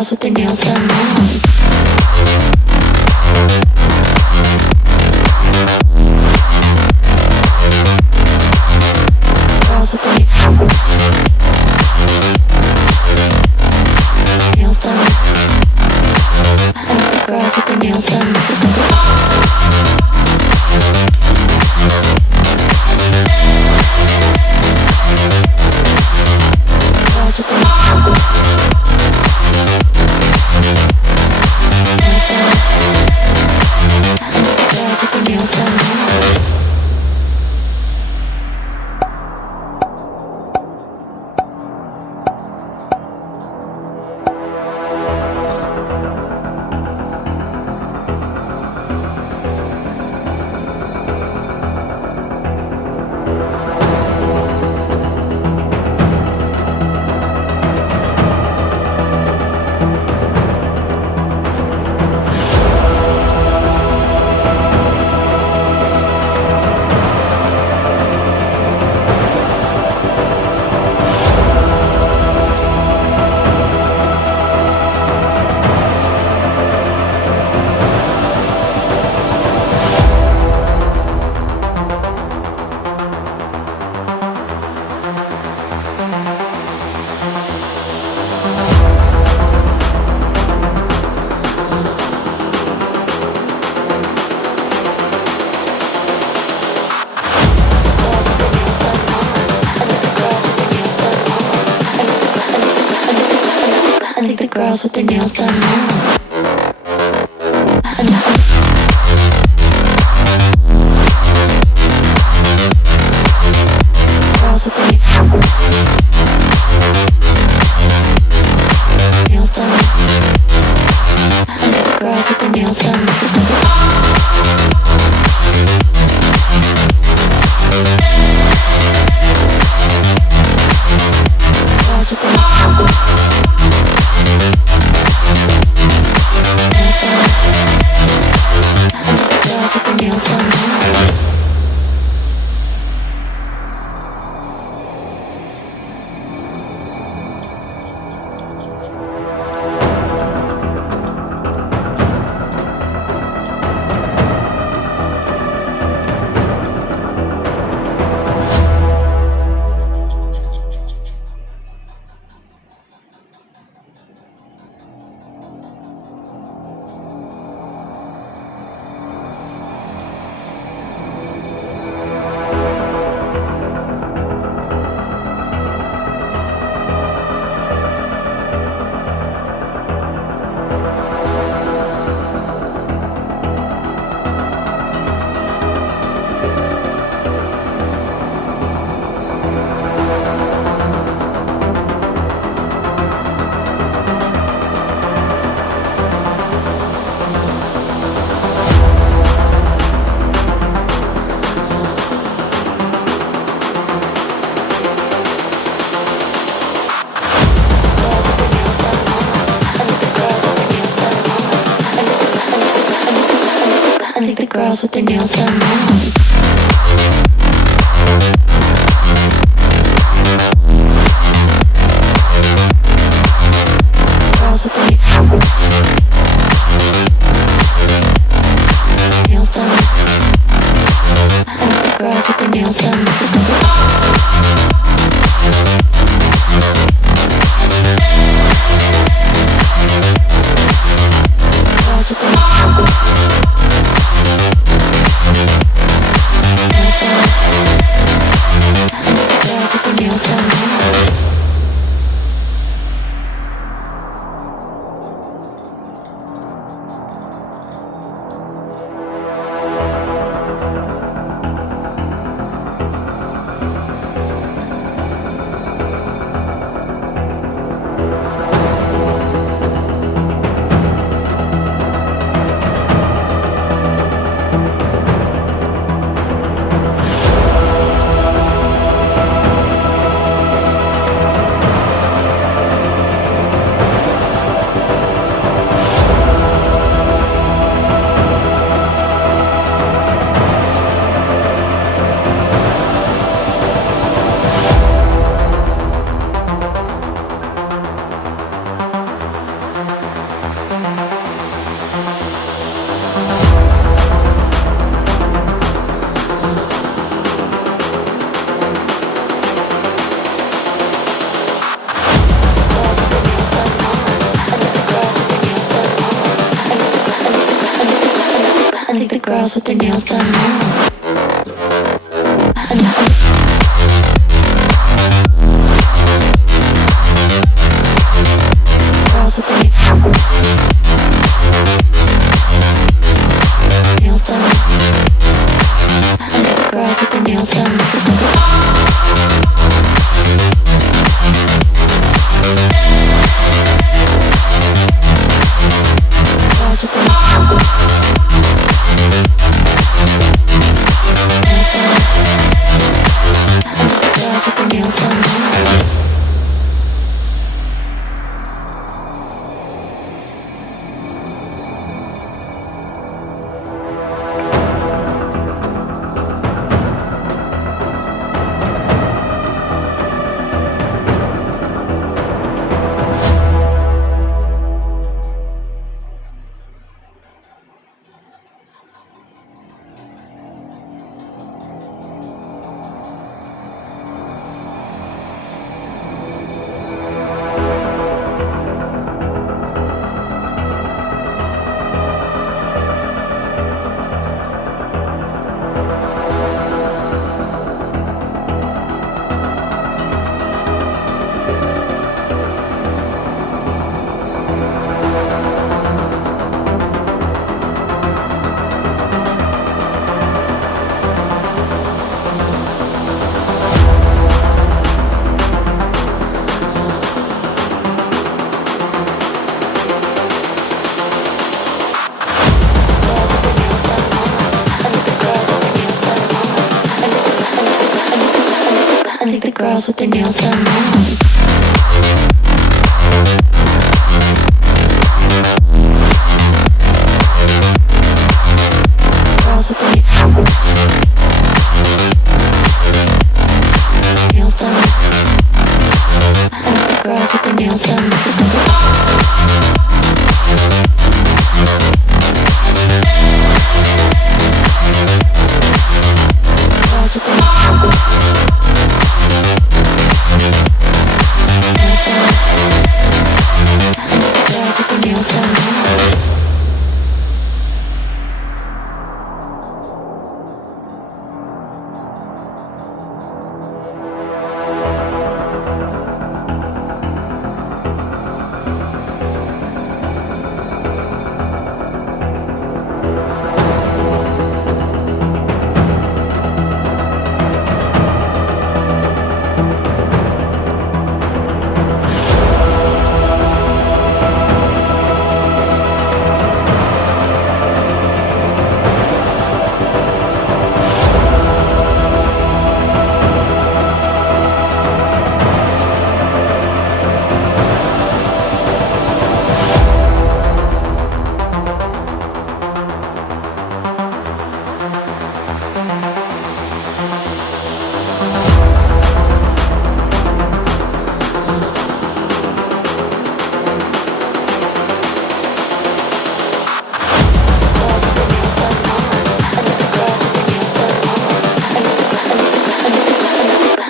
girls with their nails done now. Girls with their nails done. I like the girls with their nails done. Girls with their nails done. I think the girls with their nails done now. Girls with their nails done. I think the girls with their nails done. Girls with their girls with their nails done now. I think the girls with their nails done now. Girls with their nails done. I think the girls with their nails done. Girls with their girls with their nails done now. Girls with their nails done. Girls with their nails done. Girls with their nails done. I think the girls with their nails done now. Girls with their nails done. I think the girls with their nails done. Girls with their nails done now.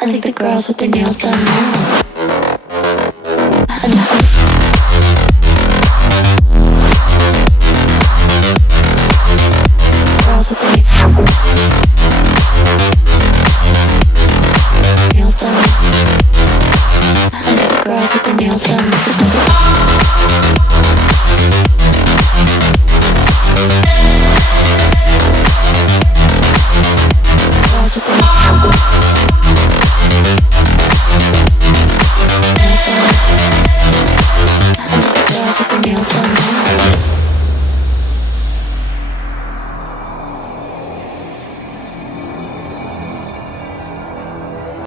I think the girls with their nails done now. Girls with their nails done. I think the girls with their nails done.